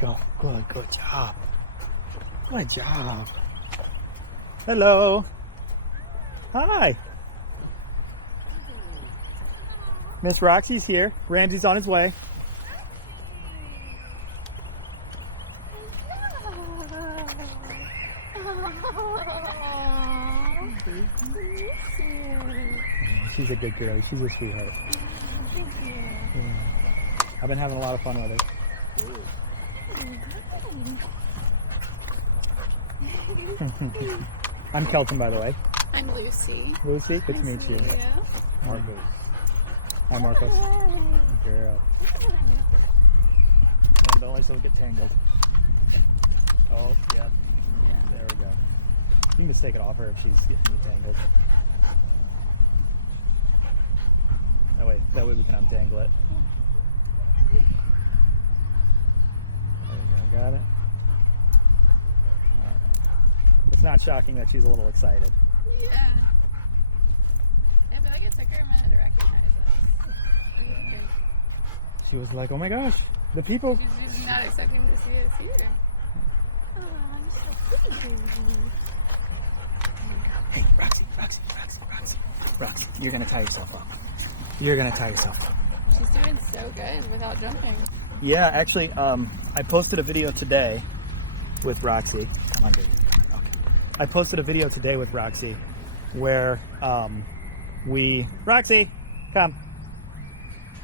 go. Good job. Good job. Hello. Hi. Miss Roxy's here. Ramsey's on his way. She's a good girl. She's a sweetheart. Yeah. I've been having a lot of fun with her. I'm Kelton, by the way. I'm Lucy. Lucy, good to meet you. Yeah. Marcos. Hi, Marcos. Girl. And don't let yourself get tangled. Oh, yeah. There we go. You can just take it off her if she's getting you tangled. That way we can untangle it. There we go, got it. Right. It's not shocking that she's a little excited. Yeah. I feel like it took her a minute to recognize us. She was like, oh my gosh, the people. She's just not expecting to see us either. Oh, I'm so pretty, baby. Hey, Roxy, you're gonna tie yourself up. You're gonna tie yourself up. She's doing so good without jumping. Yeah, actually, I posted a video today with Roxy. Come on, baby. Okay. I posted a video today with Roxy where Roxy, come.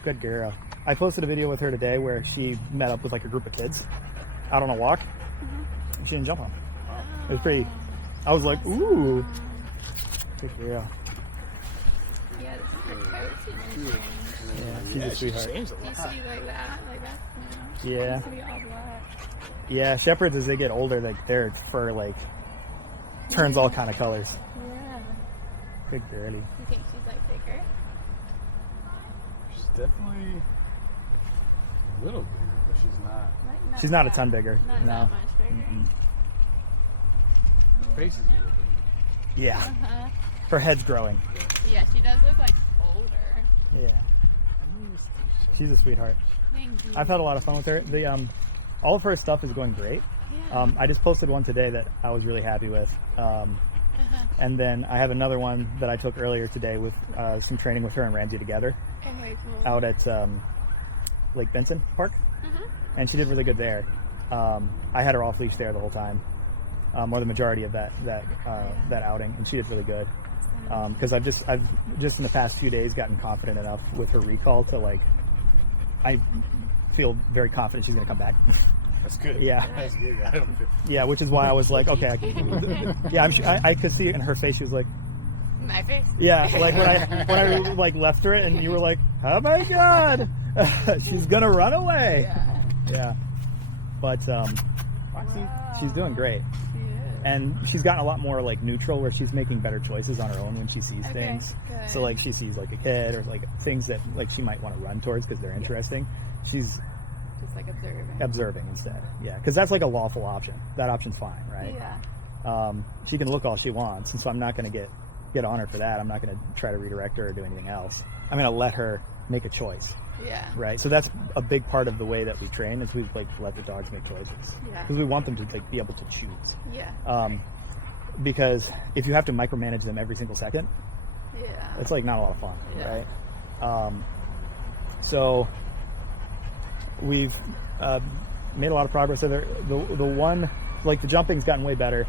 Good girl. I posted a video with her today where she met up with like a group of kids out on a walk. Mm-hmm. She didn't jump on them. Wow. It was pretty. I was like, ooh. Good girl. Yeah, this is her coat. Yeah, she's a sweetheart. Used to be like that. Yeah. Used to be all black. Yeah, shepherds as they get older, like their fur like turns all kind of colors. Yeah. Good girly. You think she's like bigger? She's definitely a little bigger, but she's not. Like She's not a ton bigger. Not No. that much bigger. Mm-mm. Her face is a little bigger. Yeah. Uh-huh. Her head's growing. Yeah, she does look like older. Yeah. She's a sweetheart. Thank you. I've had a lot of fun with her. All of her stuff is going great. Yeah. I just posted one today that I was really happy with. And then I have another one that I took earlier today with some training with her and Ramsey together Okay, cool. out at Lake Benson Park. And she did really good there. I had her off leash there the whole time, or the majority of that outing, and she did really good. Because I've just in the past few days gotten confident enough with her recall to like, I feel very confident she's going to come back. That's good. Yeah. That's good. I don't feel... Yeah, which is why I was like, okay, yeah, I'm sure I could see it in her face. She was like, My face? yeah, like when I like left her and you were like, oh my god, she's gonna run away. Yeah. But she's doing great. And she's gotten a lot more like neutral, where she's making better choices on her own when she sees things. Good. So like she sees like a kid or like things that like she might want to run towards because they're interesting. She's just like observing instead. Yeah, because that's like a lawful option. That option's fine, right? Yeah. She can look all she wants, and so I'm not going to get on her for that. I'm not going to try to redirect her or do anything else. I'm going to let her make a choice. Yeah. Right. So that's a big part of the way that we train, is we like let the dogs make choices. Yeah. Because we want them to like be able to choose. Yeah. Because if you have to micromanage them every single second, yeah, it's like not a lot of fun, yeah. right? So we've made a lot of progress there. The one, like the jumping's gotten way better,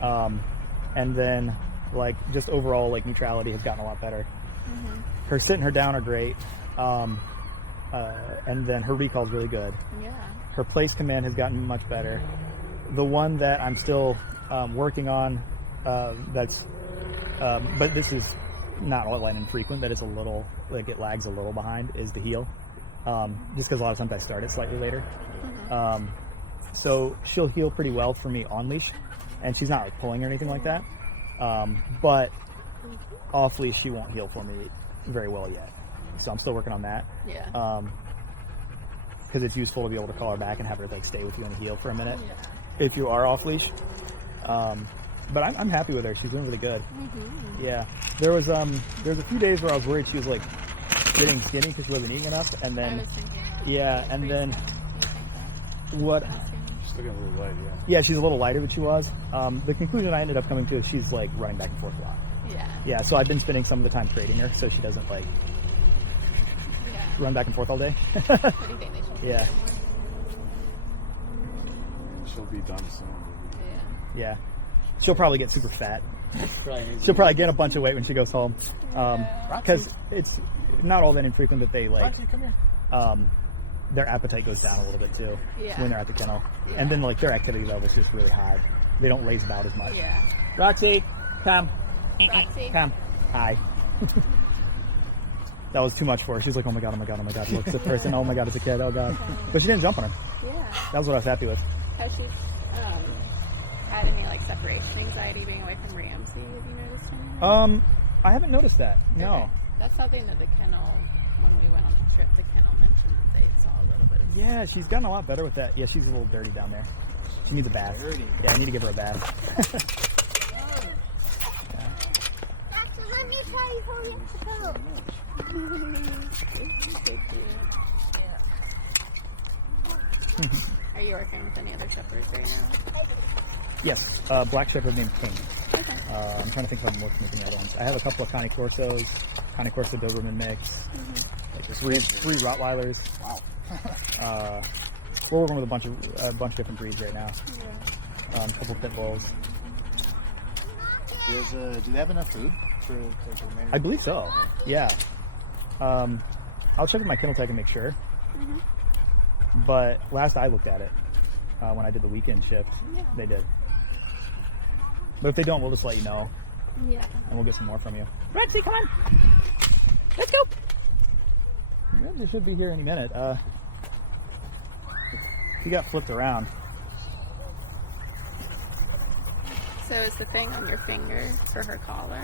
and then like just overall like neutrality has gotten a lot better. Mm-hmm. Her sit and her down are great, and then her recall's really good. Yeah. Her place command has gotten much better. The one that I'm still working on, but this is not all that infrequent, that is a little, like it lags a little behind, is the heel. Just because a lot of times I start it slightly later. Mm-hmm. So she'll heel pretty well for me on leash, and she's not like pulling or anything like that. But off leash, she won't heel for me very well yet. So I'm still working on that. Yeah. Because it's useful to be able to call her back and have her like stay with you on the heel for a minute. Yeah. If you are off leash. But I'm happy with her. She's doing really good. Mm-hmm. Yeah. There was a few days where I was worried she was like getting skinny because she wasn't eating enough, and then I was thinking, yeah, and then what? She's looking a little light, yeah. Yeah, she's a little lighter than she was. The conclusion I ended up coming to is she's like running back and forth a lot. Yeah. Yeah, so I've been spending some of the time trading her so she doesn't like run back and forth all day. What do you think they should do? Yeah. She'll be done soon. Yeah. Yeah. She'll probably get super fat. Baby. She'll probably gain a bunch of weight when she goes home. Because it's not all that infrequent that they like, Roxy, come here. their appetite goes down a little bit too Yeah. when they're at the kennel. Yeah. And then like their activity level is just really high. They don't laze about as much. Yeah. Roxy, come. Roxy. Come. Hi. That was too much for her. She's like, oh my god, oh my god, oh my god. Look, it's a person. Oh my god, it's a kid. Oh god. But she didn't jump on her. Yeah. That was what I was happy with. Has she had any like separation anxiety being away from Ramsey? Have you noticed anything? I haven't noticed that. No. Okay. That's something that the kennel, when we went on the trip, the kennel mentioned that they saw a little bit of. Yeah, she's gotten a lot better with that. Yeah, she's a little dirty down there. She needs a bath. Dirty. Yeah, I need to give her a bath. So let me try you for you to go. Are you working with any other shepherds right now? Yes, black shepherd named King. Okay. I'm trying to think if I'm working with any other ones. I have a couple of Connie Corsos, Connie Corso Doberman mix, like three Rottweilers. Wow. We're working with a bunch of different breeds right now. Yeah. A couple pit bulls. Do they have enough food for the remainder? I believe so. Yeah. I'll check with my kennel tech and make sure. But last I looked at it, when I did the weekend shift, they did. But if they don't, we'll just let you know, Yeah. and we'll get some more from you. Roxy, come on. Let's go. Yeah, they should be here any minute. He got flipped around. So is the thing on your finger for her collar?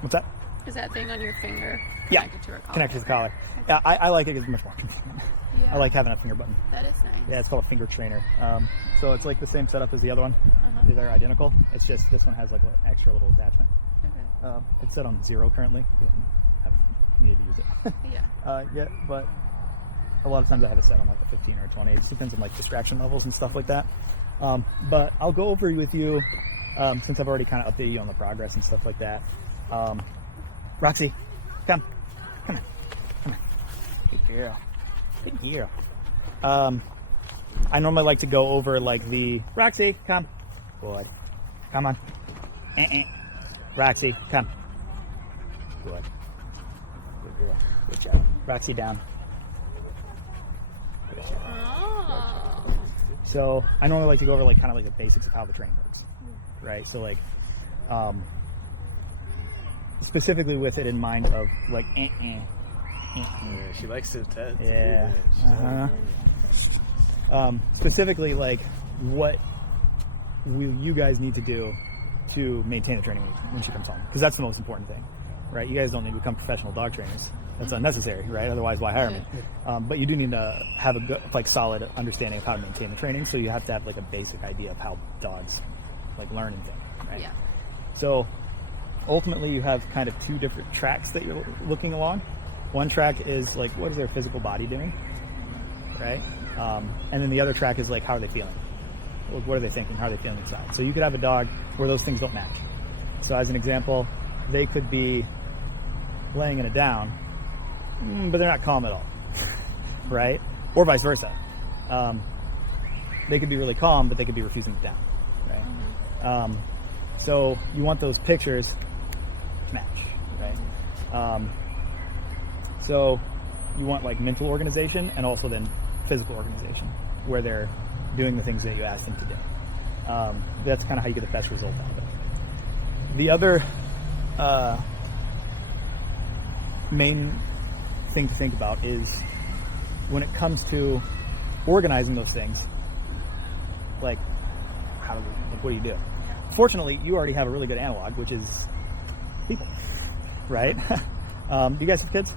What's that? Is that thing on your finger Yeah. connected to her collar? Connected to the collar. Yeah, I like it because it's much more convenient. Yeah. I like having a finger button. That is nice. Yeah, it's called a finger trainer. So it's like the same setup as the other one. They're identical. It's just this one has like an extra little attachment. Okay. It's set on 0 currently. I haven't needed to use it. Yeah. Yeah, but a lot of times I have it set on like a 15 or a 20. It just depends on like distraction levels and stuff like that. But I'll go over with you since I've already kind of updated you on the progress and stuff like that. Roxy, come on. Good girl. Good girl. I normally like to go over like the Roxy, come. Good. Come on. Roxy, come. Good. Good girl. Good job. Roxy down. Good job. Oh. So I normally like to go over like kind of like the basics of how the training works, right? So like specifically with it in mind of like Yeah, she likes to test. yeah. Specifically like what will you guys need to do to maintain the training when she comes home, because that's the most important thing, right? You guys don't need to become professional dog trainers. That's unnecessary, right? Otherwise, why hire me? But you do need to have a good, like solid understanding of how to maintain the training. So you have to have like a basic idea of how dogs like learn and think, right? Yeah. So ultimately, you have kind of two different tracks that you're looking along. One track is like, what is their physical body doing, right? And then the other track is like, how are they feeling? What are they thinking? How are they feeling inside? So you could have a dog where those things don't match. So as an example, they could be laying in a down, but they're not calm at all, right? Or vice versa. They could be really calm, but they could be refusing to down, right? So you want those pictures to match, right? So you want like mental organization and also then physical organization, where they're doing the things that you asked them to do. That's kind of how you get the best result out of it. The other main thing to think about is when it comes to organizing those things, like what do you do? Fortunately, you already have a really good analog, which is people, right? Do you guys have kids?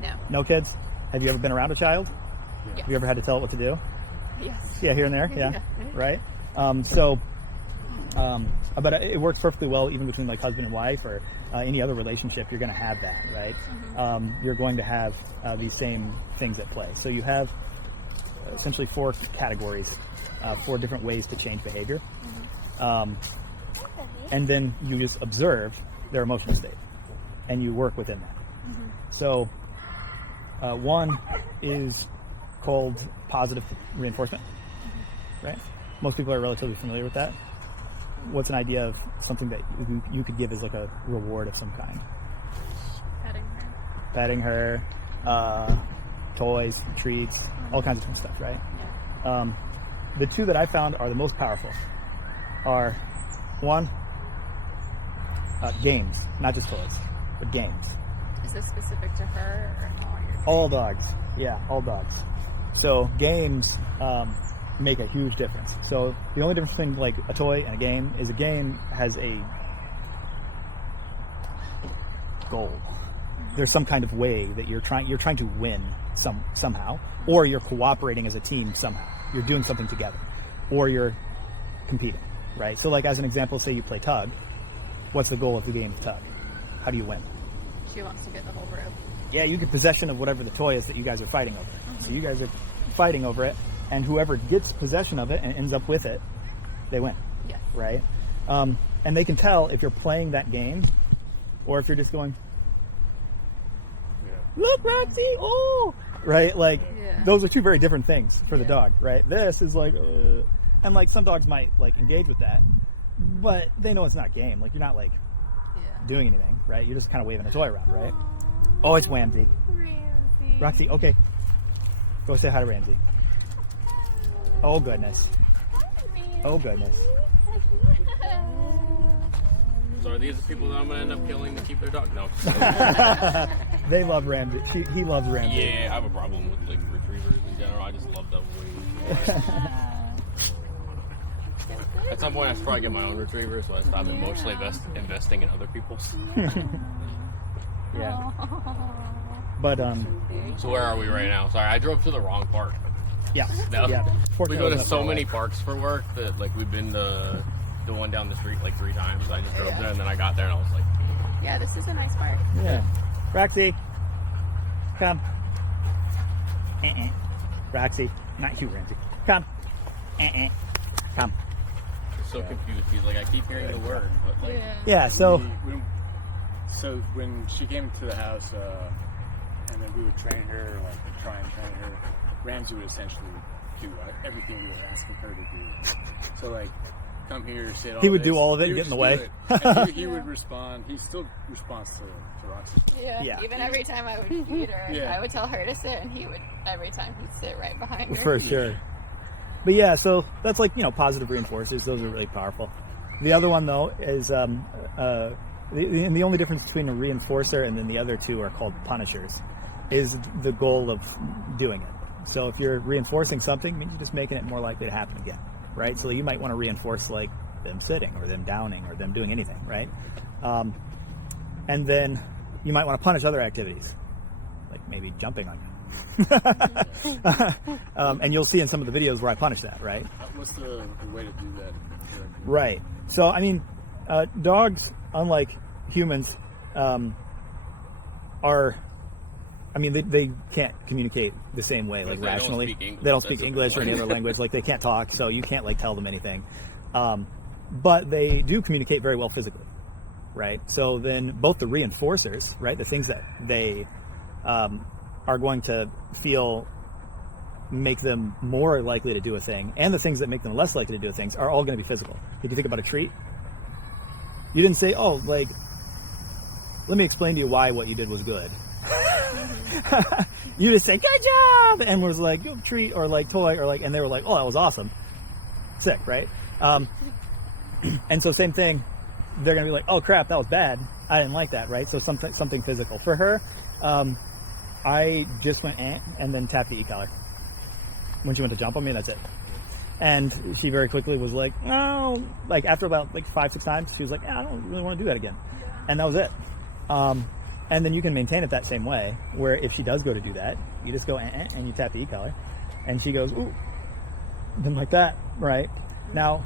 No. No kids? Have you ever been around a child? Yeah. Have you ever had to tell it what to do? Yes. Yeah, here and there. Yeah, right. So But it works perfectly well even between like husband and wife or any other relationship. You're going to have that, right? You're going to have these same things at play. So you have essentially 4 categories, 4 different ways to change behavior. And then you just observe their emotional state and you work within that. So one is called positive reinforcement, right? Most people are relatively familiar with that. What's an idea of something that you could give as like a reward of some kind? Petting her, toys, treats, all kinds of different stuff, right? Yeah. The 2 that I found are the most powerful are, 1, games, not just toys, but games. Is this specific to her or all your All dogs. Yeah, all dogs. So games make a huge difference. So the only difference between like a toy and a game is a game has a goal. There's some kind of way that you're trying to win somehow, or you're cooperating as a team somehow. You're doing something together, or you're competing, right? So like as an example, say you play tug. What's the goal of the game of tug? How do you win? She wants to get the whole rope. Yeah, you get possession of whatever the toy is that you guys are fighting over. So you guys are fighting over it, and whoever gets possession of it and ends up with it, they win. Yes. Right? And they can tell if you're playing that game or if you're just going, look, Roxy, oh! Right? Like, those are 2 very different things for the dog, right? This is like, and like some dogs might like engage with that, but they know it's not a game. Like, you're not like doing anything, right? You're just kind of waving a toy around, right? Oh, it's Ramsey. Roxy, okay. Go say hi to Ramsey. Oh, goodness. Oh, goodness. So are these the people that I'm going to end up killing to keep their dog? No. They love Ramsey. He loves Ramsey. Yeah, I have a problem with like retrievers in general. I just love them way. At some point I should probably get my own retriever, so I stop emotionally investing in other people's. Yeah. But So where are we right now? Sorry, I drove to the wrong park. yeah. No. Yeah. We go to so many parks for work that like we've been to the one down the street like 3 times. I just drove there and then I got there and I was like, Yeah, this is a nice park. Yeah. Roxy, come. Roxy, not you, Ramsey. Come. Come. so confused. He's like, I keep hearing the word, but like, Yeah. So. So when she came to the house, and then we would train her, like try and train her, Ramsey would essentially do everything we were asking her to do. So like, come here, sit. He would do all of it and get in the way. He would respond. He still responds to Roxy. Yeah. Even every time I would feed her, Yeah. I would tell her to sit, and he would every time he'd sit right behind her. For sure. But yeah, so that's like, positive reinforcers. Those are really powerful. The other one though is the only difference between a reinforcer and then the other two are called punishers, is the goal of doing it. So if you're reinforcing something, it means you're just making it more likely to happen again, right? So you might want to reinforce like them sitting or them downing or them doing anything, right? And then you might want to punish other activities, like maybe jumping on you. And you'll see in some of the videos where I punish that, right? What's the way to do that? Right. So, I mean, dogs, unlike humans, they can't communicate the same way, like They don't rationally. speak English. They don't speak That's English or any the other language. Like, they can't talk, so you can't, like, tell them anything. But they do communicate very well physically, right? So then both the reinforcers, right, the things that they are going to feel make them more likely to do a thing, and the things that make them less likely to do things are all going to be physical. If you think about a treat, you didn't say, oh, like, let me explain to you why what you did was good. You just say, good job, and was like, treat, or like toy, or like, and they were like, oh, that was awesome. Sick, right? And so same thing, they're going to be like, oh crap, that was bad. I didn't like that, right? So something physical. For her, I just went and then tapped the e-collar. When she went to jump on me, that's it. And she very quickly was like, no, like after about like 5-6 times, she was like, I don't really want to do that again. And that was it. And then you can maintain it that same way, where if she does go to do that, you just go and you tap the e-collar, and she goes, ooh, then like that, right? Now,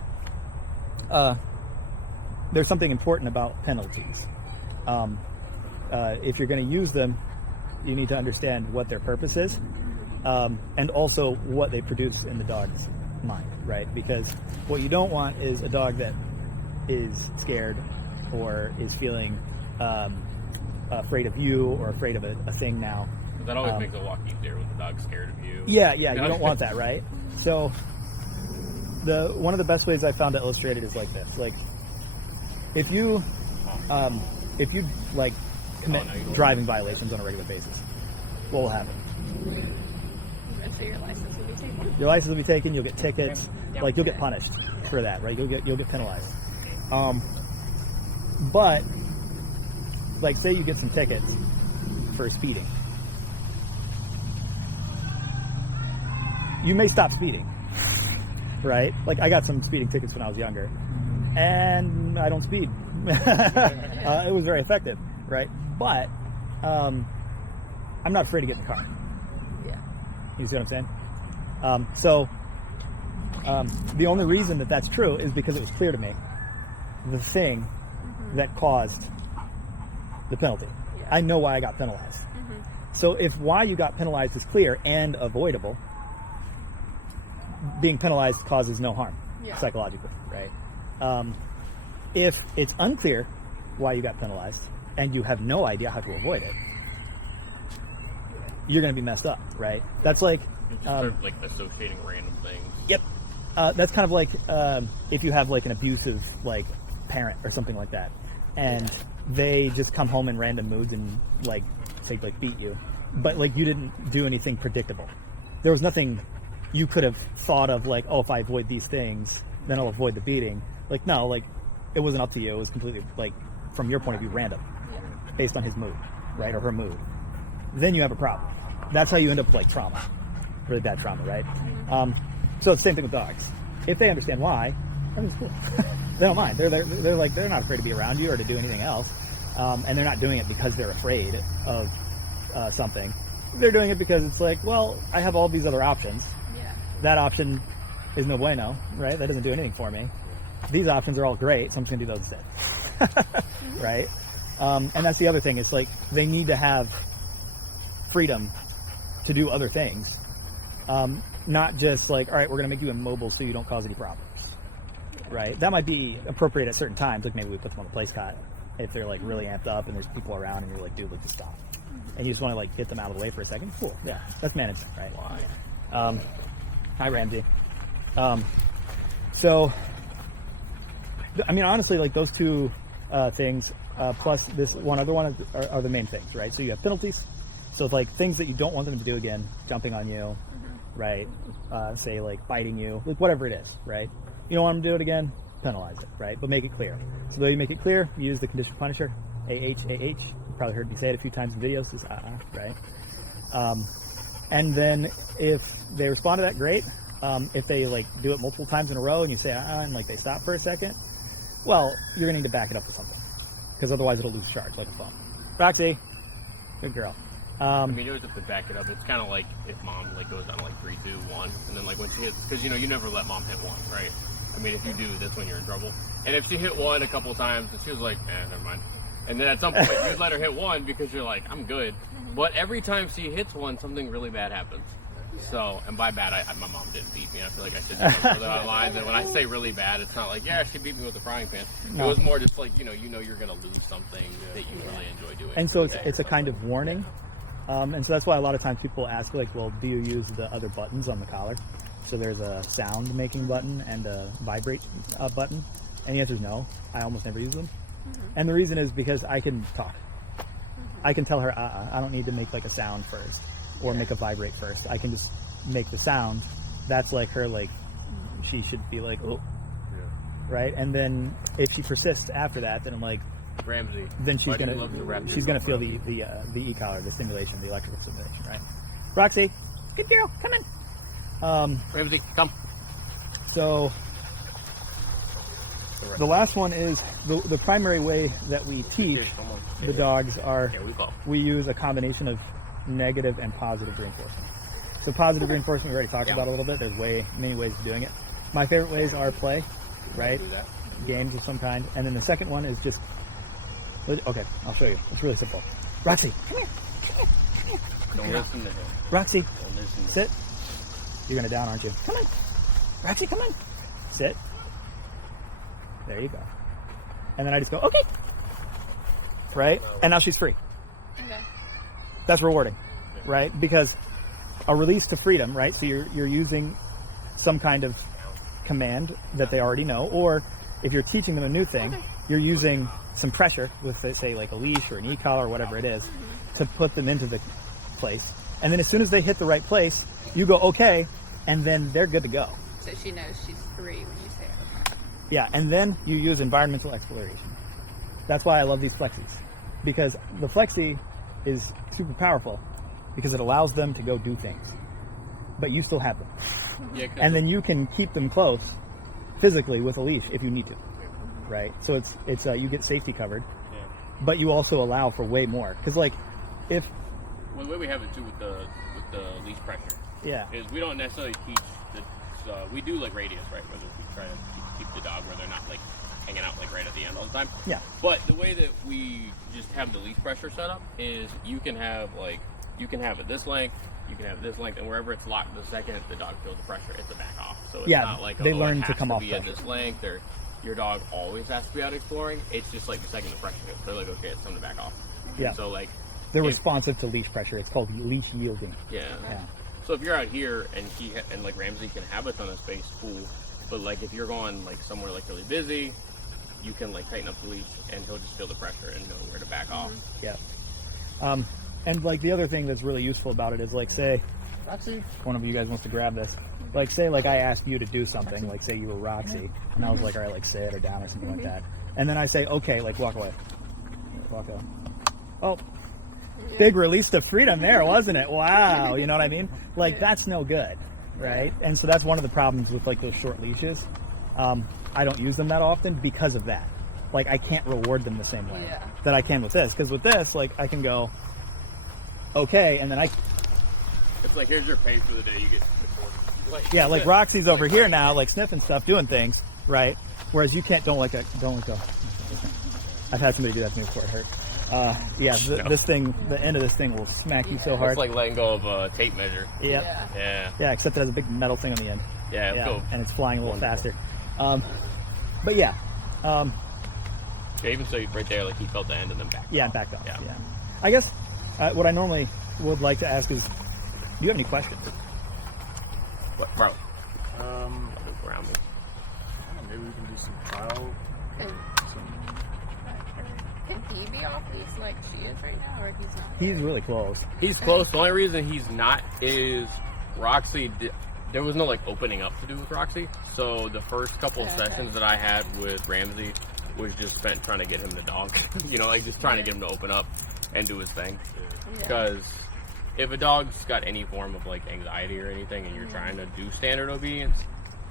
there's something important about penalties. If you're going to use them, you need to understand what their purpose is, and also what they produce in the dog's mind, right? Because what you don't want is a dog that is scared or is feeling afraid of you or afraid of a thing now. That always makes it a lot easier when the dog's scared of you. Yeah, you don't want that, right? So one of the best ways I found to illustrate it is like this. Like if you like commit driving violations on a regular basis, what will happen? So your license will be taken. Your license will be taken, you'll get tickets, like you'll get punished for that, right? You'll get penalized. But like say you get some tickets for speeding. You may stop speeding, right? Like I got some speeding tickets when I was younger, and I don't speed. It was very effective, right? But I'm not afraid to get in the car. Yeah. You see what I'm saying? The only reason that that's true is because it was clear to me the thing that caused the penalty. Yeah. I know why I got penalized. So if why you got penalized is clear and avoidable, being penalized causes no harm psychologically, right? If it's unclear why you got penalized and you have no idea how to avoid it, you're going to be messed up, right? That's like Just start like associating random things. Yep. That's kind of like if you have like an abusive like parent or something like that, and they just come home in random moods and like say like beat you, but like you didn't do anything predictable. There was nothing you could have thought of like, oh, if I avoid these things, then I'll avoid the beating. Like no, like it wasn't up to you. It was completely like from your point of view random, based on his mood, right, or her mood. Then you have a problem. That's how you end up with like trauma, really bad trauma, right? So it's the same thing with dogs. If they understand why, everything's cool. They don't mind. They're like they're not afraid to be around you or to do anything else, and they're not doing it because they're afraid of something. They're doing it because it's like, well, I have all these other options. Yeah. That option is no bueno, right? That doesn't do anything for me. These options are all great, so I'm just gonna do those instead, right? And that's the other thing. It's like they need to have freedom to do other things, not just like, all right, we're going to make you immobile so you don't cause any problems, right? That might be appropriate at certain times, like maybe we put them on the place cot if they're like really amped up and there's people around and you're like, dude, look, just stop. And you just want to like get them out of the way for a second. Cool, yeah, that's managed, right? Hi, Ramsey. So, I mean, honestly, like those two things, plus this one other one are the main things, right? So you have penalties. So it's like things that you don't want them to do again, jumping on you, right? Say like biting you, like whatever it is, right? You don't want them to do it again, penalize it, right? But make it clear. So the way you make it clear, you use the conditional punisher, AH. You probably heard me say it a few times in videos, is right? And then if they respond to that, great. If they like do it multiple times in a row and you say and like they stop for a second, well, you're gonna need to back it up with something, because otherwise it'll lose charge like a phone. Roxy, good girl. I mean, you always have to back it up. It's kind of like if mom like goes down like 3, 2, 1, and then like when she hits, because you know you never let mom hit one, right? I mean, if you do, that's when you're in trouble. And if she hit one a couple of times, and she was like, never mind. And then at some point you let her hit one because you're like, I'm good. But every time she hits one, something really bad happens. So, and by bad, my mom didn't beat me. I feel like I should just throw that out of line. And when I say really bad, it's not like, yeah, she beat me with a frying pan. No. It was more just like, you know you're going to lose something that you really enjoy doing. And so it's a kind of warning. And so that's why a lot of times people ask, like, well, do you use the other buttons on the collar? So there's a sound making button and a vibrate button. And the answer is no. I almost never use them. And the reason is because I can talk. I can tell her, I don't need to make like a sound first or make a vibrate first. I can just make the sound. That's like her, like, she should be like, oh, right? And then if she persists after that, then I'm like, Ramsey. Then she's gonna feel the e-collar, the stimulation, the electrical stimulation, right? Roxy, good girl, come in. Ramsey, come. So the last one is the primary way that we teach the dogs are we use a combination of negative and positive reinforcement. So positive reinforcement we already talked about a little bit. There's many ways of doing it. My favorite ways are play, right? games of some kind. And then the second one is just, okay, I'll show you. It's really simple. Roxy, come here. Don't listen to him. Roxy, Don't listen to sit. You're going to down, aren't you? Come on. Roxy, come on. Sit. There you go. And then I just go, okay. Right? And now she's free. Okay. That's rewarding, right? Because a release to freedom, right? So you're using some kind of command that they already know, or if you're teaching them a new thing, you're using some pressure with, say, like a leash or an e-collar or whatever it is, to put them into the place. And then as soon as they hit the right place, you go, okay, and then they're good to go. So she knows she's free when you say okay. Yeah, and then you use environmental exploration. That's why I love these flexis, because the flexi is super powerful because it allows them to go do things, but you still have them. Yeah, 'cause And then you can keep them close physically with a leash if you need to, right? So it's you get safety covered, yeah. but you also allow for way more. Because like, if Well, the way we have it too with the leash pressure is we don't necessarily teach the. We do like radius, right? Whether we try to keep the dog where they're not like hanging out like right at the end all the time. Yeah. But the way that we just have the leash pressure set up is you can have it this length, you can have it this length, and wherever it's locked, the second the dog feels the pressure, it's a back off. So it's Yeah, not like they learn it to has come off be at pressure. this length, or your dog always has to be out exploring. It's just like the second the pressure hits, they're like, okay, it's time to back off. Yeah. So like they're if- responsive to leash pressure, it's called leash yielding. Yeah. Yeah. So if you're out here and and like Ramsey can have a ton of space, cool. But like if you're going like somewhere like really busy, you can like tighten up the leash and he'll just feel the pressure and know where to back off. Yeah. And like the other thing that's really useful about it is like, say, one of you guys wants to grab this. Like say like I asked you to do something, like say you were Roxy, and I was like, all right, like sit or down or something like that. And then I say, okay, like walk away. Walk away. Oh, big release to freedom there, wasn't it? Wow. You know what I mean? Like that's no good, right? And so that's one of the problems with like those short leashes. I don't use them that often because of that. Like I can't reward them the same way that I can with this. Because with this, like I can go, okay, and then It's like here's your pay for the day. You get like yeah, like Roxy's over here now, like sniffing stuff, doing things, right? Whereas you can't. Don't let go. I've had somebody do that to me before. It hurt. This thing, the end of this thing will smack you so hard. It's like letting go of a tape measure. Yeah. Yeah. Except it has a big metal thing on the end. Yeah. Cool. And it's flying a little Wonderful. faster. But yeah. Yeah, even so, right there, like he felt the end and then back. Yeah, back up. Yeah. I guess what I normally would like to ask is, do you have any questions? What, bro? I Around me. don't know, maybe we can do some trial. Can he be off leash like she is right now, or he's not? He's really close. He's close. The only reason he's not is Roxy. There was no like opening up to do with Roxy. So the first couple of sessions that I had with Ramsey was just spent trying to get him the dog. You know, like just trying to get him to open up and do his thing. Because if a dog's got any form of like anxiety or anything, and you're trying to do standard obedience,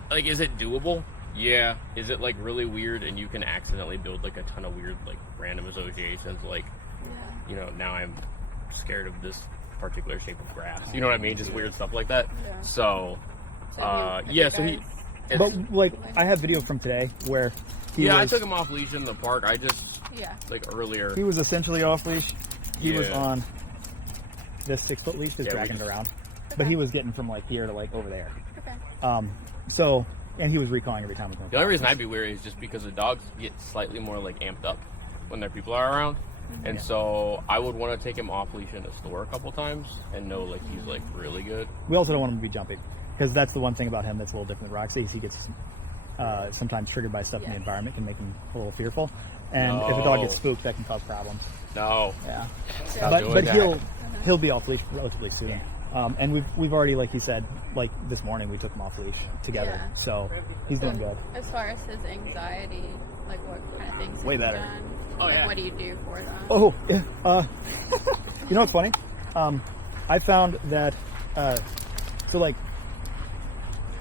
like is it doable? Yeah. Is it like really weird and you can accidentally build like a ton of weird like random associations like you know, now I'm scared of this particular shape of grass. You know what I mean? Just weird stuff like that. Yeah. So So he But like, I have video from today where I took him off leash in the park. I just like earlier. He was essentially off leash. He was Yeah. on this 6-foot leash, just dragging it around. But he was getting from like here to like over there. Okay. And he was recalling every time. The only reason I'd be weary is just because the dogs get slightly more like amped up when their people are around. And so I would want to take him off leash in a store a couple times and know like he's like really good. We also don't want him to be jumping, because that's the one thing about him that's a little different than Roxy. Is he gets sometimes triggered by stuff in the environment, can make him a little fearful. And if a dog gets spooked, that can cause problems. No. Yeah. Stop doing But that. he'll be off leash relatively soon. And we've already, like he said, like this morning we took him off leash together. Yeah. So he's doing good. As far as his anxiety, like what kind of things Way have you better. done? Oh, Like, yeah. what do you do for them? Oh, yeah. You know what's funny? I found that, so like,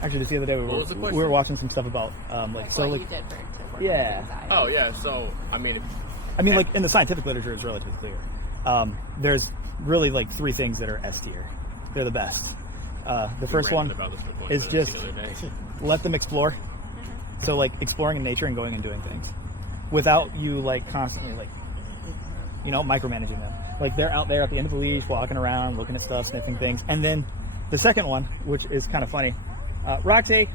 actually just the other day What was the we question? were watching some stuff about, Like what you did to work Yeah. with anxiety. Oh yeah. So I mean, like in the scientific literature it's relatively clear. There's really like 3 things that are S tier. They're the best. The first one about this with is the just other day. let them explore. So like exploring in nature and going and doing things without you like constantly like, you know, micromanaging them. Like they're out there at the end of the leash, walking around, looking at stuff, sniffing things. And then the second one, which is kind of funny, Roxy,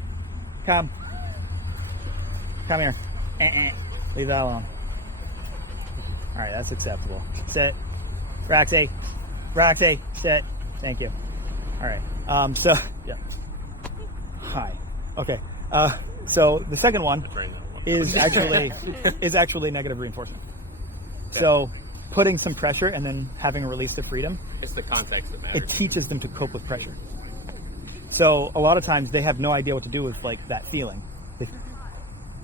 come here. Leave that alone. All right, that's acceptable. Sit. Roxy, sit. Thank you. All right. So, yeah. Hi. Okay. So the second one is actually negative reinforcement. So putting some pressure and then having a release of freedom. It's the context that matters. It teaches them to cope with pressure. So a lot of times they have no idea what to do with like that feeling.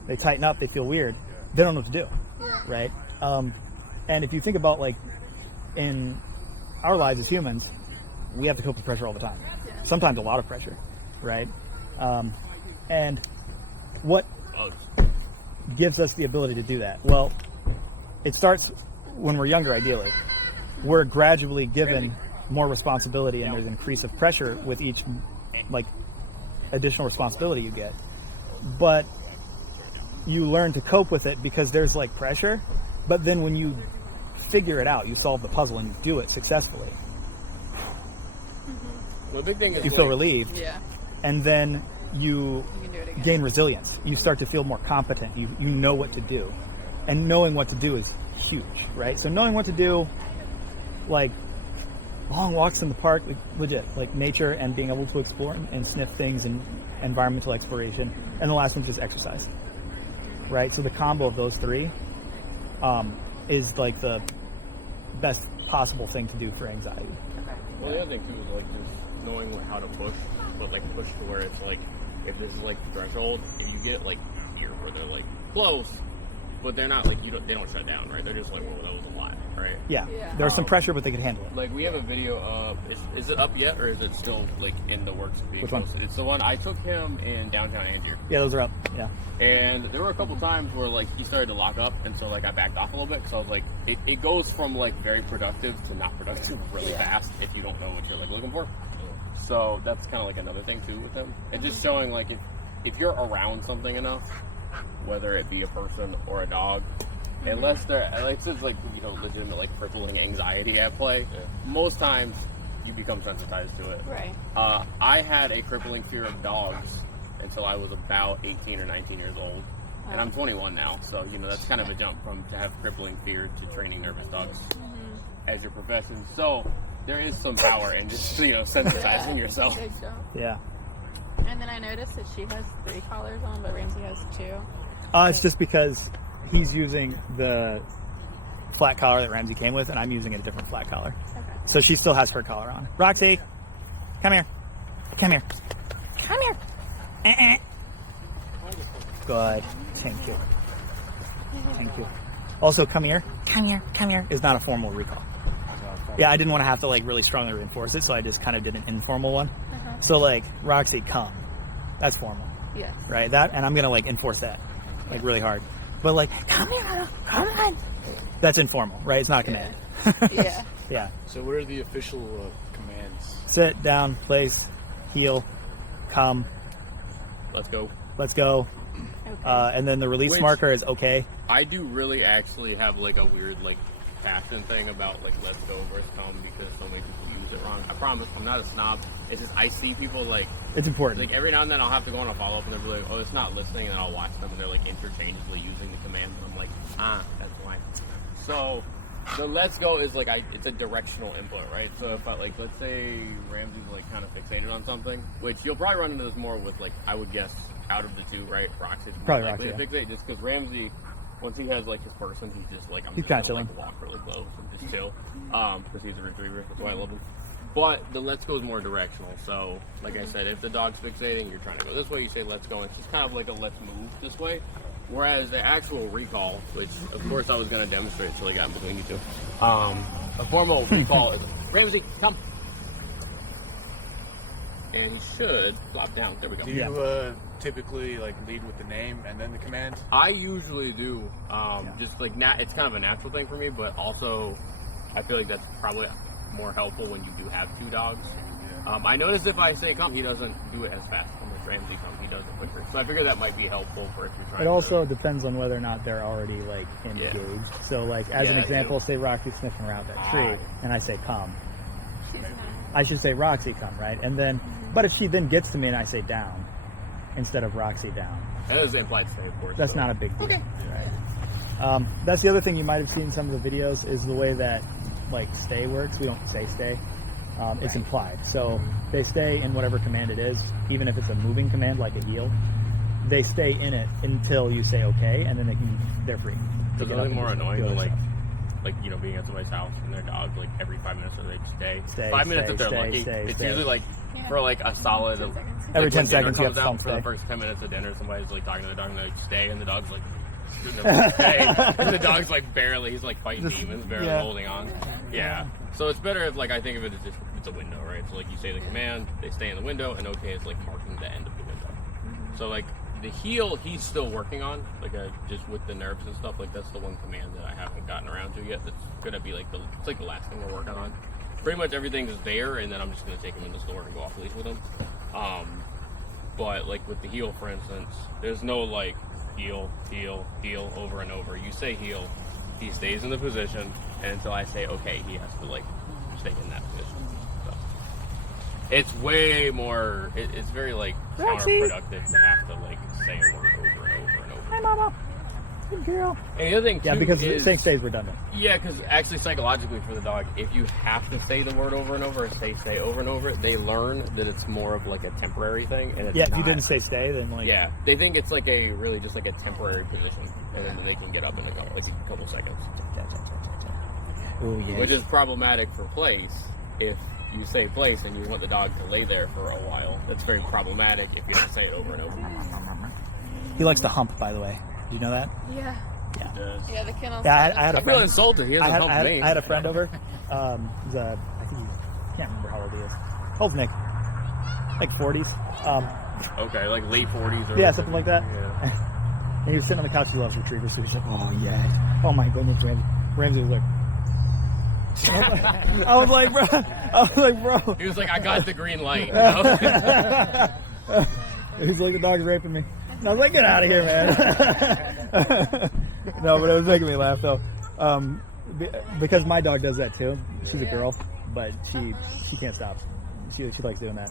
They tighten up, they feel weird. They don't know what to do, right? And if you think about like in our lives as humans, we have to cope with pressure all the time. Sometimes a lot of pressure, right? And what gives us the ability to do that? Well, it starts when we're younger, ideally. We're gradually given more responsibility, and there's an increase of pressure with each like additional responsibility you get. But you learn to cope with it because there's like pressure, but then when you figure it out, you solve the puzzle and you do it successfully. Well, the big thing is you feel relieved, and then you can do it again. gain resilience. You start to feel more competent. You know what to do, and knowing what to do is huge, right? So knowing what to do, like long walks in the park, like, legit, like nature and being able to explore and sniff things and environmental exploration, and the last one is just exercise, right? So the combo of those three is like the best possible thing to do for anxiety. Well, the other thing too is like just knowing how to push, but like push to where it's like, if this is like the threshold, if you get like here where they're like close, but they're not like they don't shut down, right? They're just like, whoa, that was a lot, right? Yeah. There's some pressure, but they can handle it. Like we have a video of, is it up yet, or is it still like in the works of being Which one? posted? It's the one I took him in downtown Angier. Yeah, those are up. Yeah. And there were a couple times where like he started to lock up, and so like I backed off a little bit because I was like, it goes from like very productive to not productive really fast if you don't know what you're like looking for. So that's kind of like another thing too with them. And just showing like if you're around something enough, whether it be a person or a dog, unless they're like it's like, you know, legitimate like crippling anxiety at play, most times you become sensitized to it. Right. I had a crippling fear of dogs until I was about 18 or 19 years old. And I'm 21 now, so you know that's kind of a jump from to have crippling fear to training nervous dogs as your profession. So there is some power in just, you know, sensitizing yourself. Big jump. Yeah. And then I noticed that she has 3 collars on, but Ramsey has 2. It's just because he's using the flat collar that Ramsey came with, and I'm using a different flat collar. Okay. So she still has her collar on. Roxy, come here. Come here. Come here. Good. Thank you. Thank you. Also, come here. Come here. Come here is not a formal recall. Yeah, I didn't want to have to like really strongly reinforce it, so I just kind of did an informal one. So like, Roxy, come. That's formal. Yes. Right? That, and I'm going to like enforce that like really hard. But like, come here, come on. That's informal, right? It's not a command. Yeah. Yeah. So what are the official commands? Sit, down, place, heel, come, Let's go. let's go. Okay. And then the release Which- marker is okay. I do really actually have like a weird like passion thing about like let's go versus come because so many people use it wrong. I promise I'm not a snob. It's just I see people like It's important. every now and then I'll have to go on a follow up and they'll be like, oh, it's not listening, and then I'll watch them and they're like interchangeably using the commands and I'm like, that's why. So the let's go is like it's a directional input, right? So if I like let's say Ramsey's like kind of fixated on something, which you'll probably run into this more with like I would guess out of the two, right? Roxy's more Probably likely Roxy, to fixate just because Ramsey, once he has like his person, he's just like He's just kinda gonna, chilling. like, walk really close and just chill because he's a retriever. That's why I love him. But the let's go is more directional. So like I said, if the dog's fixating, you're trying to go this way, you say let's go. It's just kind of like a let's move this way. Whereas the actual recall, which of course I was going to demonstrate until I got in between you two, a formal recall is Ramsey, come. And he should flop down. There we go. Do you typically like lead with the name and then the command? I usually do. Just like it's kind of a natural thing for me, but also I feel like that's probably more helpful when you do have 2 dogs. I notice if I say come, he doesn't do it as fast. Unless Ramsey comes, he does it quicker. So I figure that might be helpful for if you're trying. It also depends on whether or not they're already like engaged. So like as an example, say Roxy's sniffing around that tree, and I say come. I should say Roxy come, right? And then, but if she then gets to me and I say down instead of Roxy down, that is implied stay, of course. that's not a big deal. Okay. Right? That's the other thing you might have seen in some of the videos is the way that like stay works. We don't say stay. It's implied. So they stay in whatever command it is, even if it's a moving command like a heel. They stay in it until you say okay, and then they're free. There's nothing more annoying than like you know being at somebody's house and their dog's like every 5 minutes or they stay 5 minutes if they're lucky. It's usually like for like a solid every 10 seconds you have to out for the first 10 minutes of dinner. Somebody's like talking to the dog and they like, stay, and the dog's like stay, and the dog's like barely he's like fighting demons, barely holding on. Yeah. So it's better if like I think of it as just it's a window, right? So like you say the command, they stay in the window, and okay is like marking the end of the window. So like the heel, he's still working on, like just with the nerves and stuff. Like that's the one command that I haven't gotten around to yet. That's gonna be like it's like the last thing we're working on. Pretty much everything is there, and then I'm just gonna take him in the store and go off leash with him. But like with the heel, for instance, there's no like heel over and over. You say heel, he stays in the position, and until I say okay, he has to like stay in that position. So it's way more. It's very like counterproductive to have to like say a word over and over and over. Hi, Mama. Good girl. And the other thing, too, because is, saying stay is redundant. Yeah, because actually psychologically for the dog, if you have to say the word over and over, or say over and over, they learn that it's more of like a temporary thing. And it's if you didn't say stay, then like they think it's like a really just like a temporary position, and then they can get up in a couple seconds. Ooh, yeah. Which is problematic for place. If you say place and you want the dog to lay there for a while, that's very problematic if you don't say it over and over. He likes to hump, by the way. Do you know that? Yeah. Yeah, the kennel. Yeah, I had a I feel friend. insulted. He hasn't helped me. I had a friend over. He's I think can't remember how old he is. How old's Nick? Like 40s. Okay, like late 40s or something like that. Yeah. And he was sitting on the couch. He loves retrievers, so he's like, "Oh yeah, oh my goodness, Ramsey." Ramsey was like, I was like, bro. He was like, I got the green light. You know? He's like, the dog's raping me. And I was like, get out of here, man. No, but it was making me laugh though, because my dog does that too. She's a girl, but she can't stop. She likes doing that.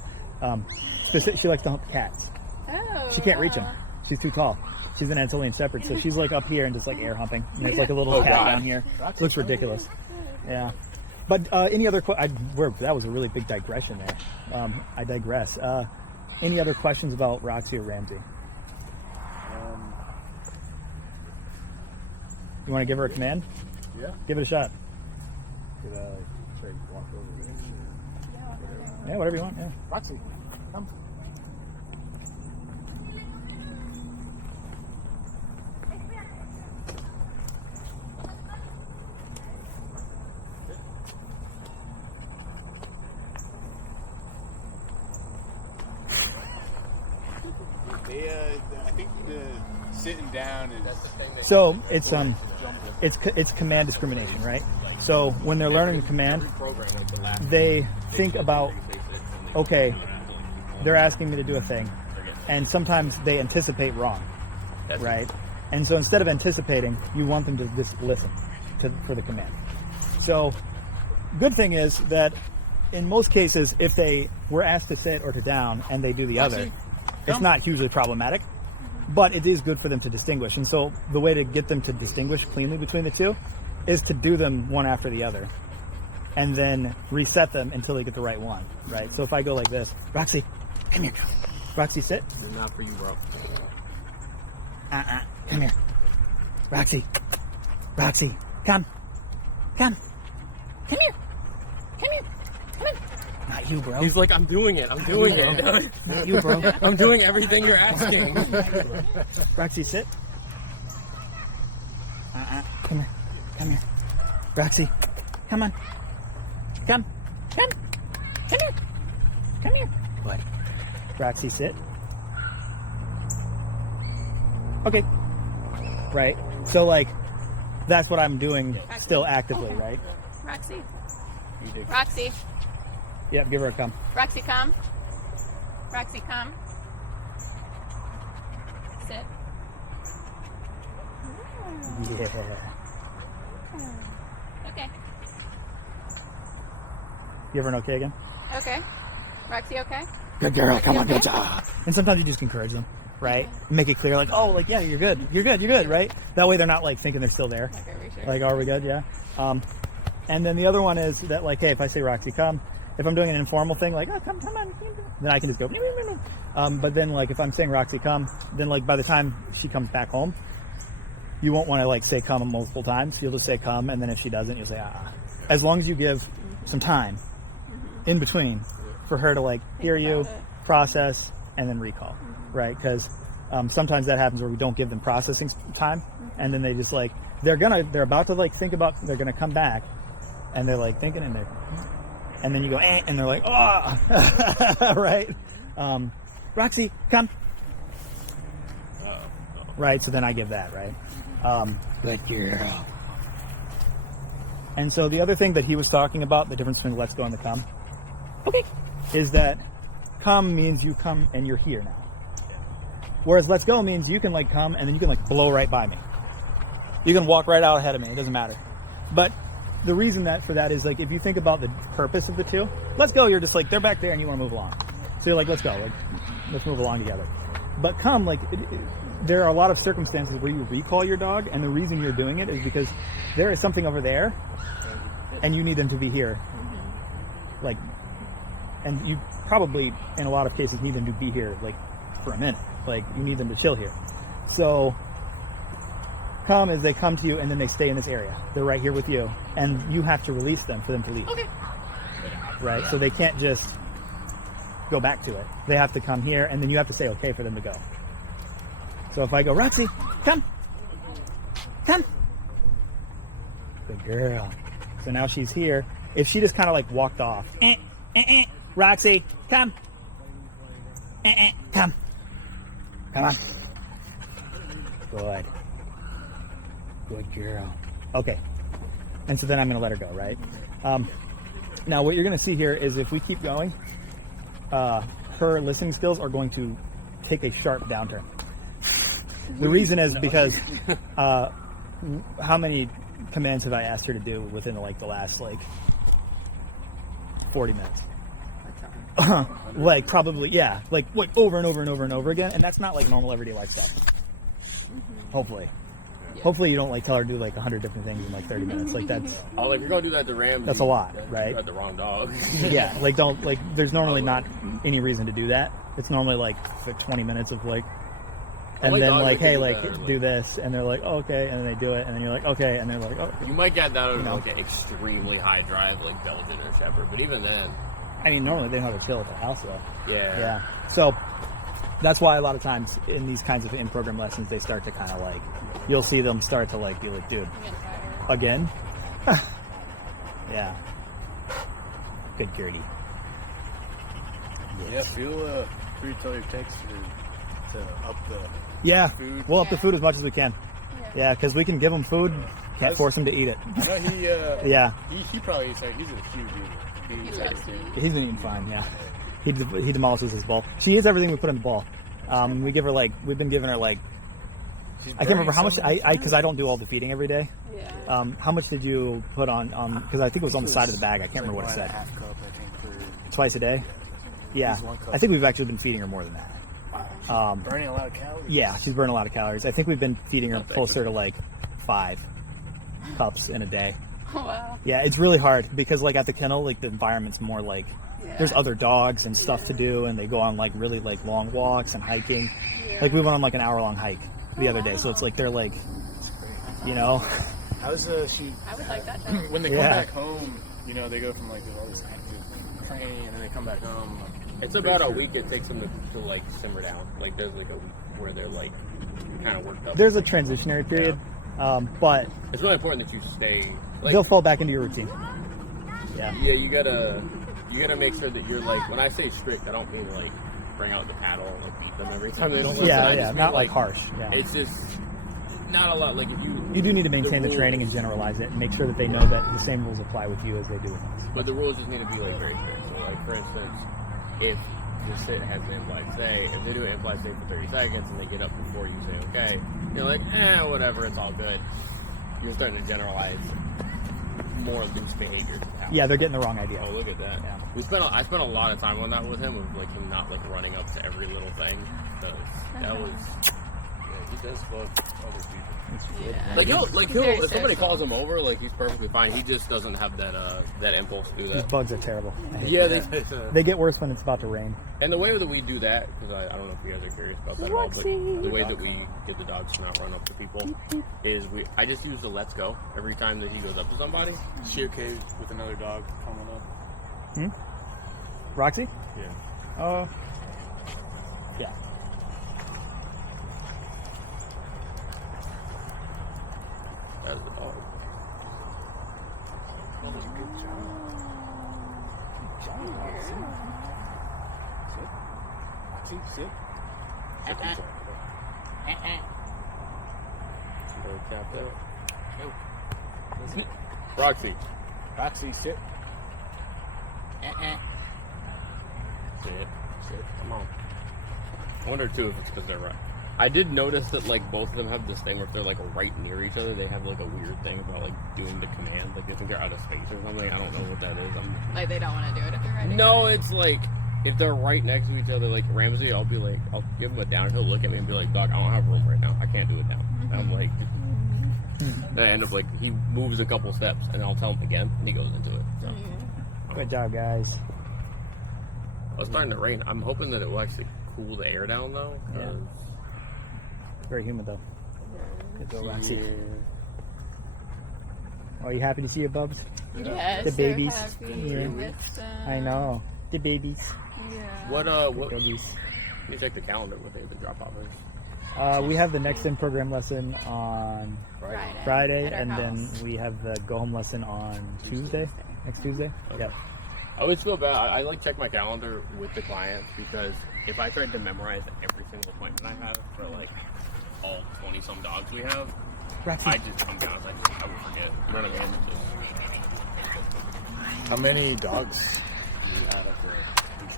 She likes to hump cats. Oh. She can't reach him. She's too tall. She's an Antillean Shepherd, so she's like up here and just like air humping. And there's like a little cat down here. Looks ridiculous. Yeah. But any other that was a really big digression there. I digress. Any other questions about Roxy or Ramsey? You want to give her a command? Yeah. Give it a shot. Could I try to walk over there? Yeah, whatever you want. Yeah. Roxy, come. I think the sitting down is. So it's command discrimination, right? So when they're learning the command, they think about, okay, they're asking me to do a thing, and sometimes they anticipate wrong, right? And so instead of anticipating, you want them to just listen for the command. So good thing is that in most cases, if they were asked to sit or to down and they do the other, it's not hugely problematic, but it is good for them to distinguish. And so the way to get them to distinguish cleanly between the two is to do them one after the other and then reset them until they get the right one, right? So if I go like this, Roxy, come here. Roxy, sit. They're not for you, bro. Come here. Roxy, come here. Come here. Come on. Not you, bro. He's like, I'm doing it. Not you, bro. I'm doing everything you're asking. Roxy, sit. Come here. Roxy, come on. Come here. What? Roxy, sit. Okay. Right. So like, that's what I'm doing still actively, right? Roxy. You do. Roxy. Yep, give her a come. Roxy, come. Roxy, come. Sit. Yeah. Okay. Give her an okay again. Okay. Roxy, okay? Good girl, come on, good. And sometimes you just encourage them, right? Make it clear, like, oh, like, yeah, you're good, right? That way they're not like thinking they're still there. Okay, are we sure? Like, are we good? Yeah. And then the other one is that, like, hey, if I say Roxy, come, if I'm doing an informal thing, like, oh, come on, then I can just go. But then, like, if I'm saying Roxy, come, then, like, by the time she comes back home, you won't want to, like, say come multiple times. You'll just say come, and then if she doesn't, you'll say As long as you give some time in between for her to, like, hear you, process, and then recall, right? Because sometimes that happens where we don't give them processing time, and then they just, like, they're about to, like, think about, they're gonna come back, and they're, like, thinking, and then you go, and they're like, oh, right? Roxy, come. Right, so then I give that, right? Good girl. And so the other thing that he was talking about, the difference between let's go and the come, is that come means you come and you're here now. Whereas let's go means you can, like, come and then you can, like, blow right by me. You can walk right out ahead of me. It doesn't matter. But the reason for that is, like, if you think about the purpose of the two, let's go, you're just like, they're back there and you want to move along. So you're like, let's go. Like, let's move along together. But come, like, there are a lot of circumstances where you recall your dog, and the reason you're doing it is because there is something over there and you need them to be here. Like, and you probably, in a lot of cases, need them to be here, like, for a minute. Like, you need them to chill here. So come is they come to you and then they stay in this area. They're right here with you, and you have to release them for them to leave. Okay. Right? So they can't just go back to it. They have to come here, and then you have to say okay for them to go. So if I go, Roxy, come. Good girl. So now she's here. If she just kind of, like, walked off, Roxy, come. Come on. Good girl. Okay. And so then I'm going to let her go, right? Now what you're going to see here is if we keep going, her listening skills are going to take a sharp downturn. The reason is because how many commands have I asked her to do within, like, the last, like, 40 minutes? Like, probably, yeah. Like over and over and over and over again. And that's not, like, normal everyday life stuff. Hopefully. Yeah. Hopefully you don't, like, tell her to do, like, 100 different things in, like, 30 minutes. Like, that's... Oh, like, you're going to do that to Ramsey. That's a lot, right? You got the wrong dog. Yeah, like, don't, like, there's normally not any reason to do that. It's normally, like, for 20 minutes of, like... And like then, dogs like, that hey, do like, that, do this. And they're like, oh, okay. And then they do it. And then you're like, okay. And they're like, oh. You might get that out of, like, an extremely high drive, like Belgian or Shepherd. But even then... I mean, normally they know how to chill at the house, though. Yeah. Yeah. So that's why a lot of times in these kinds of in-program lessons, they start to kind of, like, you'll see them start to, like, be like, dude, again? Yeah. Good Gertie. Yeah, feel free to tell your text to up the food. We'll up the food as much as we can. Yeah, because we can give them food, can't force them to eat it. I know he, yeah. He probably eats, like, he's a huge eater. He's been eating fine, yeah. He demolishes his bowl. She eats everything we put in the bowl. We give her, like, we've been giving her, like, I can't remember how much, because I don't do all the feeding every day. Yeah. How much did you put on, because I think it was on the side of the bag. I can't remember what it said. Half cup, I think, for twice a day? Yeah. I think we've actually been feeding her more than that. Burning a lot of calories. Yeah, she's burning a lot of calories. I think we've been feeding her closer to, like, 5 cups in a day. Oh, wow. Yeah, it's really hard because, like, at the kennel, like, the environment's more like there's other dogs and stuff to do, and they go on, like, really, like, long walks and hiking. Like, we went on, like, an hour-long hike the other day, so it's like they're, like, you know. How's she? I would like that. When they come back home, you know, they go from, like, all this active training, and then they come back home. It's about a week it takes them to like, simmer down. Like, there's, like, a week where they're, like, kind of worked up. There's a transitionary period, but... It's really important that you stay... Like, they'll fall back into your routine. Yeah. Yeah, you gotta make sure that you're, like... When I say strict, I don't mean, like, bring out the paddle and beat them every time they don't listen. Yeah, not, like, harsh. Yeah. It's just... Not a lot. Like, if you do need to maintain the training and generalize it and make sure that they know that the same rules apply with you as they do with us. But the rules just need to be, like, very strict. So, like for instance, if the sit has an implied stay, if they do an implied stay for 30 seconds and they get up before you say okay, you're like, whatever, it's all good. You're starting to generalize more loose behaviors. Yeah, they're getting the wrong idea. Oh, look at that. Yeah. I spent a lot of time on that with him, of like him not like running up to every little thing. That was. He does love other people. Yeah. Like He's he'll very if somebody social. calls him over, like he's perfectly fine. He just doesn't have that impulse to do These that. bugs are terrible. I hate Yeah, them. They get worse when it's about to rain. and the way that we do that, because I don't know if you guys are curious about that at all, but the way that we get the dogs to not run up to people is I just use the let's go every time that he goes up to somebody. Is she okay with another dog coming up? Roxy? Yeah. Yeah. That's the dog. That was a good job. Good job, Roxy. Sit. Roxy, sit. Sit. Go tap that. Go. Roxy. Roxy, sit. Sit. Come on. I wonder too if it's because they're right. I did notice that like both of them have this thing where if they're like right near each other, they have like a weird thing about like doing the command. Like they think they're out of space or something. I don't know what that is. Like they don't want to do it if they're ready. No, it's like if they're right next to each other, like Ramsey, I'll give him a down. He'll look at me and be like, "Dog, I don't have room right now. I can't do it now." And I'm like, and I end up like he moves a couple steps, and I'll tell him again, and he goes into it. So. Good job, guys. Oh, it's starting to rain. I'm hoping that it will actually cool the air down though. Yeah. Very humid though. Good go, Roxy. Are you happy to see your bubs? Yes, The babies. So happy. Yeah. I missed them. I know. The babies. Yeah. What Good doggies. Let me check the calendar. What day the drop off is? We have the next in program lesson on Friday, At our and house. then we have the go home lesson on Tuesday. Next Tuesday. Okay. Yep. I always feel bad. I like check my calendar with the clients because if I tried to memorize every single appointment I have for like all 20 some dogs we have, Roxy. I just come down. I will forget. None of them. How many dogs do you add up there?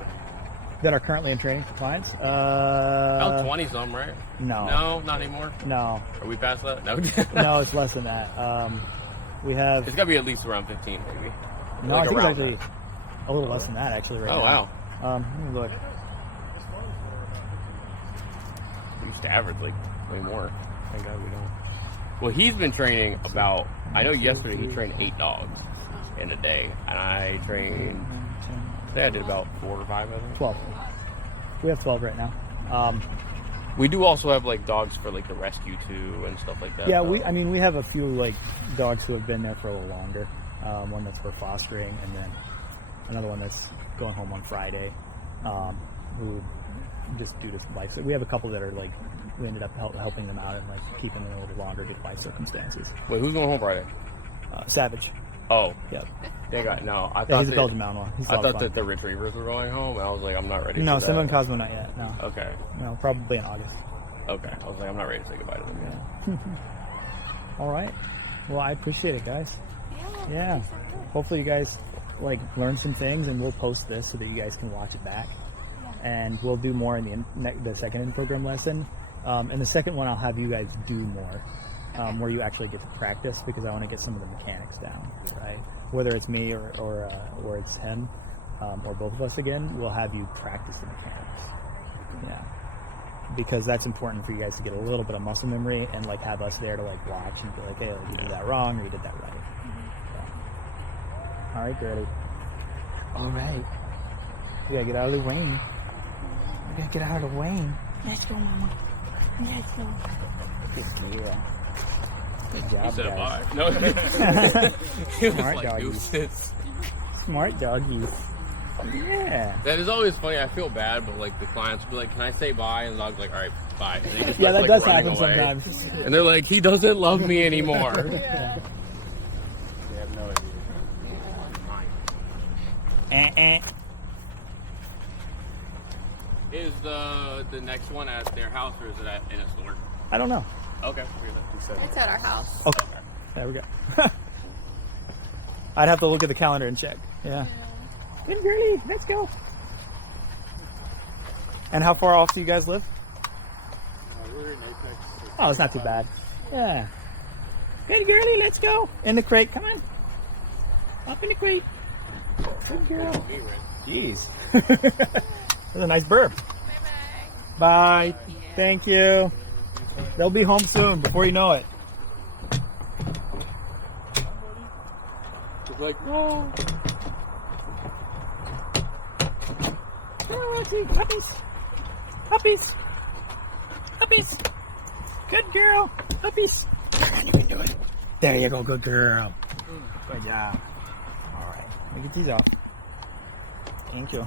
That are currently in training for clients. About 20 some, right? No. No, not anymore. No. Are we past that? No. No, it's less than that. We have. It's got to be at least around 15, maybe. No, Like I think it's around actually that. a little less than that actually right Oh, now. wow. Let me look. We used to average like way more. Thank God we don't. Well, he's been training about. I know yesterday he trained 8 dogs in a day, and I trained. Today I did about 4 or 5 of them. 12. We have 12 right now. We do also have like dogs for like the rescue too and stuff like that. Yeah, though. we have a few like dogs who have been there for a little longer. One that's for fostering, and then another one that's going home on Friday. Who just due to some life. So we have a couple that are like we ended up helping them out and like keeping them a little longer due to life circumstances. Wait, who's going home Friday? Savage. Oh, Yep. they got no. I Yeah, thought he's a that- Belgian Mountain one. He's a I lot of thought fun. that the retrievers were going home, and I was like, I'm not ready. No, for Simba that. and Cosmo not yet. No. Okay. No, probably in August. Okay. I was like, I'm not ready to say goodbye to them yet. All right. Well, I appreciate it, guys. Yeah. Hopefully you guys like learn some things, and we'll post this so that you guys can watch it back. And we'll do more in the second in-program lesson. And the second one, I'll have you guys do more, where you actually get to practice, because I want to get some of the mechanics down, right? Whether it's me or it's him, or both of us again, we'll have you practice the mechanics. Yeah. Because that's important for you guys to get a little bit of muscle memory and like have us there to like watch and be like, hey, you did that wrong or you did that right. Yeah. All right, girlie. All right. We gotta get out of the rain. We gotta get out of the rain. Let's go, Mama. Let's go. Yeah. Good job, He said guys. bye. No. He was Smart like, doggies. deuces. Smart doggies. Yeah. That is always funny. I feel bad, but like the clients will be like, "Can I say bye?" And the dog's like, "All right, bye." And they just Yeah, start, that like, does running happen away. sometimes. And they're like, "He doesn't love me anymore." They have no idea. Is the next one at their house or is it in a store? I don't know. Okay. It's at our house. Okay. There we go. I'd have to look at the calendar and check. Yeah. Good girlie. Let's go. And how far off do you guys live? We're in Apex. Oh, it's not too bad. Yeah. Good girlie. Let's go. In the crate. Come on. Up in the crate. Good girl. Jeez. That's a nice burp. Bye-bye. Bye. Thank you. They'll be home soon, before you know it. It's like, no. Oh, Roxy, puppies. Puppies. Puppies. Good girl. Puppies. You can do it. There you go, good girl. Good job. All right, let me get these off. Thank you.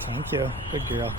Thank you. Good girl.